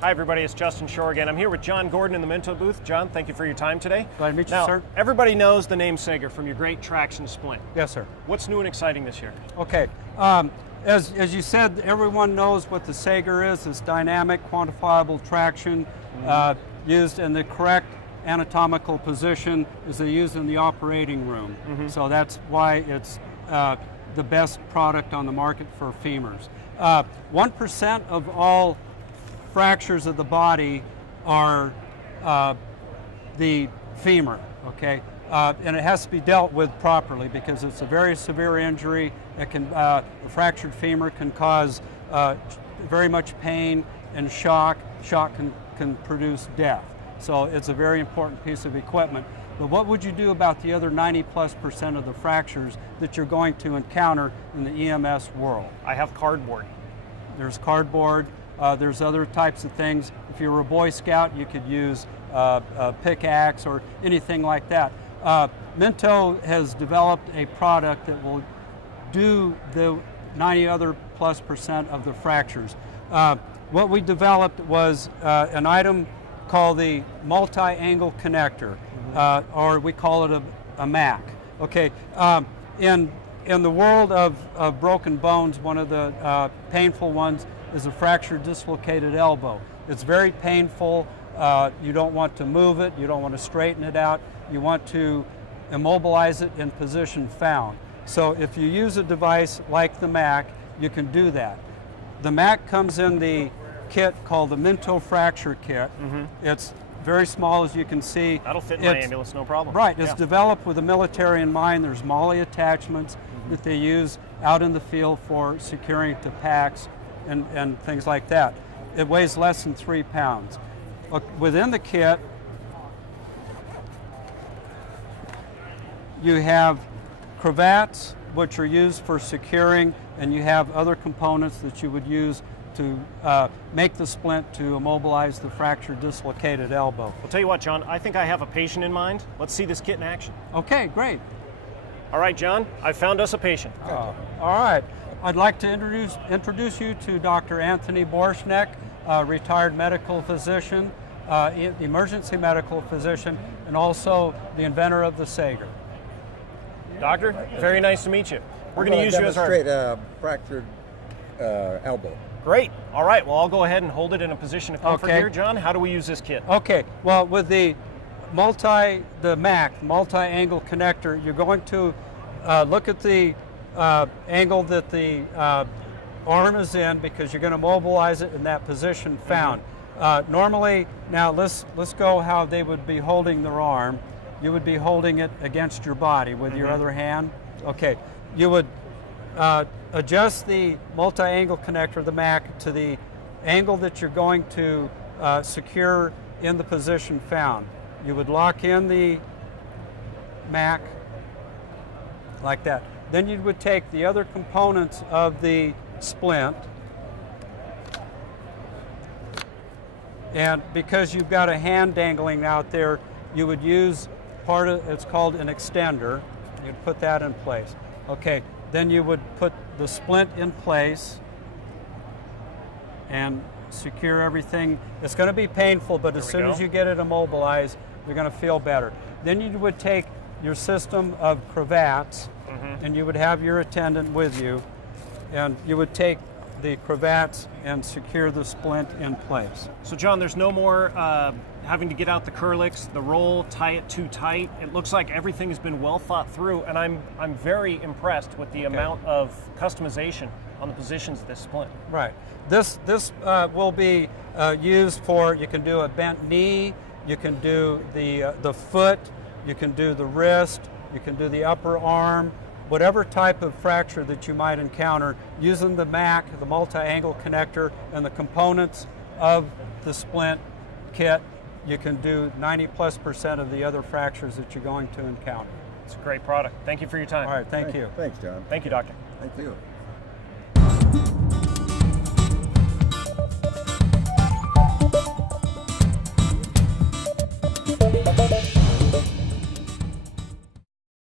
Hi everybody, it's Justin Shore again. I'm here with John Gordon in the Minto booth. John, thank you for your time today. Glad to meet you, now, sir. Everybody knows the name Sager from your great traction splint. Yes, sir. What's new and exciting this year? Okay, as you said, everyone knows what the Sager is. It's dynamic, quantifiable traction used in the correct anatomical position as they use in the operating room. So that's why it's the best product on the market for femurs. 1% of all fractures of the body are the femur, okay? And it has to be dealt with properly because it's a very severe injury. It can, a fractured femur can cause very much pain and shock. Shock can produce death. So it's a very important piece of equipment. But what would you do about the other 90+% of the fractures that you're going to encounter in the EMS world? I have cardboard. There's cardboard. There's other types of things. If you were a Boy Scout, you could use a pickaxe or anything like that. Minto has developed a product that will do the 90+% of the fractures. What we developed was an item called the multi-angle connector, or we call it a MAC. Okay, in the world of broken bones, one of the painful ones is a fractured dislocated elbow. It's very painful. You don't want to move it. You don't want to straighten it out. You want to immobilize it in position found. So if you use a device like the MAC, you can do that. The MAC comes in the kit called the Minto Fracture Kit. It's very small, as you can see. That'll fit in my ambulance, no problem. Right, it's developed with the military in mind. There's MOLLE attachments that they use out in the field for securing to packs and things like that. It weighs less than 3 pounds. Within the kit, you have cravats, which are used for securing, and you have other components that you would use to make the splint to immobilize the fractured dislocated elbow. I'll tell you what, John, I think I have a patient in mind. Let's see this kit in action. Okay, great. All right, John, I found us a patient. All right. I'd like to introduce you to Dr. Anthony Borshnek, retired medical physician, emergency medical physician, and also the inventor of the Sager. Doctor, very nice to meet you. We're going to use you as our... demonstrate fractured elbow. Great. All right. Well, I'll go ahead and hold it in a position of comfort here. John, how do we use this kit? Okay. Well, with the MAC, multi-angle connector, you're going to look at the angle that the arm is in because you're going to mobilize it in that position found. Normally, now let's go how they would be holding their arm. You would be holding it against your body with your other hand. Okay. You would adjust the multi-angle connector, the MAC, to the angle that you're going to secure in the position found. You would lock in the MAC like that. Then you would take the other components of the splint, and because you've got a hand dangling out there, you would use part of, it's called an extender. You'd put that in place. Okay, then you would put the splint in place and secure everything. It's going to be painful, but as soon as you get it immobilized, you're going to feel better. Then you would take your system of cravats, and you would have your attendant with you, and you would take the cravats and secure the splint in place. So John, there's no more having to get out the Curlix, the roll, tie it too tight. It looks like everything has been well thought through, and I'm very impressed with the amount of customization on the positions of this splint. Right. This will be used for, you can do a bent knee, you can do the foot, you can do the wrist, you can do the upper arm, whatever type of fracture that you might encounter, using the MAC, the multi-angle connector, and the components of the splint kit, you can do 90+% of the other fractures that you're going to encounter. It's a great product. Thank you for your time. All right, thank you. Thanks, John. Thank you, Doctor. Thank you.